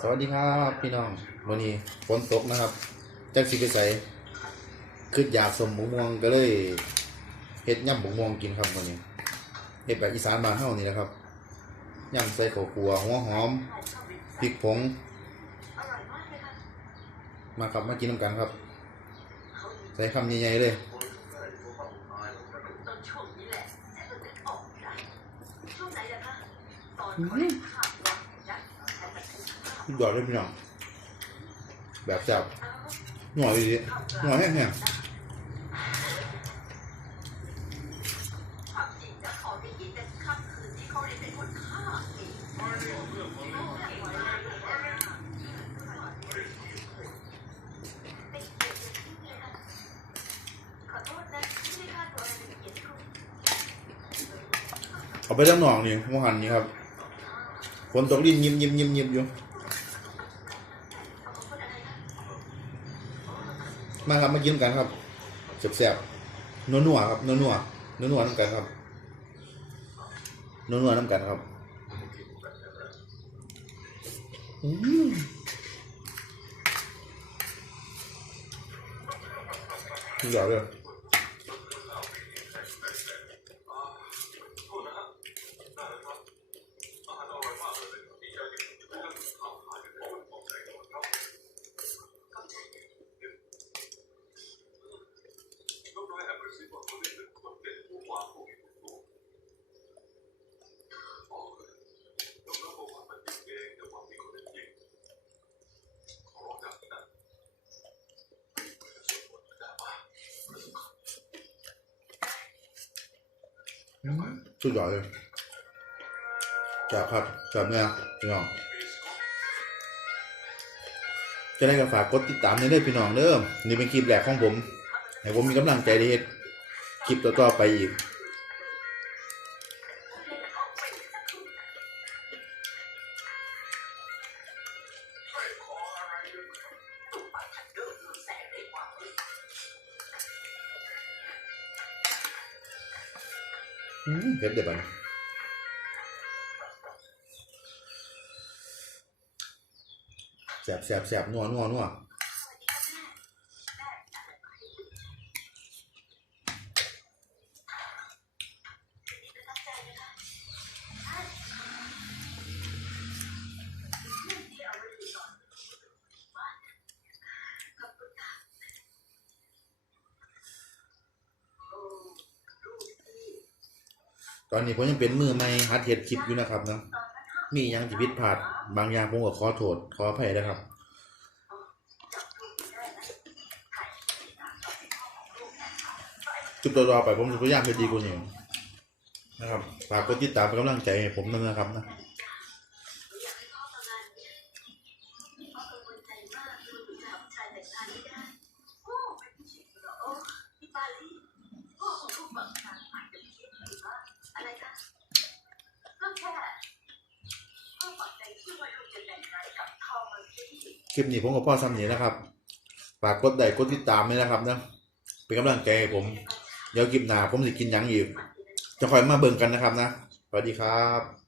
สวัสดีครับพี่น้องวันนี้ฝนตกนะครับจักสิไปใส่คืออยากสมบุม่วงก็เลยเฮ็ดย่ำบุม่วงกินครับวันนี้เฮ็ดแบบอีสานบ้านเฮานี่แหละครับย่ำใส่ข้าวคั่วหัวหอมพริกผง มาครับมากินน้ำกันครับ ใส่คำใหญ่ๆเลยสุด ยอดเลยพี่น้องแบบแซ่บหน่อยดีหน่อยแห้งเอาไปตั้งหนองนี่หัวหันนี่ครับฝนตกดินยิ้มยิ้มยิ้มยิ้มอยู่ มาครับมากินกันครับแซ่บๆนัวๆครับนัวๆนัวๆน้ำกันครับนัวนัวๆน้ำกันครับอืมสุดยอดเลย สุดยอดเลยจับครับจับเนี่ยพี่น้อง จะได้ก็ฝากกดติดตามในเด้อพี่น้องเด้อนี่เป็นคลิปแรกของผม ให้ผมมีกำลังใจได้เฮ็ดคลิปต่อๆไปอีก เผ็ดเด็ดไปแสบแสบแสบนัวนัวนัว อนนี้ผมยังเป็นมือใหม่ฮัดเห็ดคลิปอยู่นะครับเนาะมียังจิพิดผาดบางอย่างผมก็ขอโทษขออภัยนะครับจุดต่อๆไปผมจะพยายามให้ดีกว่านี้นะครับฝากกดติดตามเป็นกำลังใจให้ผมด้วยนะครับนะ คลิปนี้ผมกับพ่อซ้ำนี้นะครับฝากกดไลค์กดติดตามด้วยนะครับนะเป็นกำลังใจให้ผม เดี๋ยวคลิปหน้าผมจะกินยังอีกจะคอยมาเบิ่งกันนะครับนะสวัสดีครับ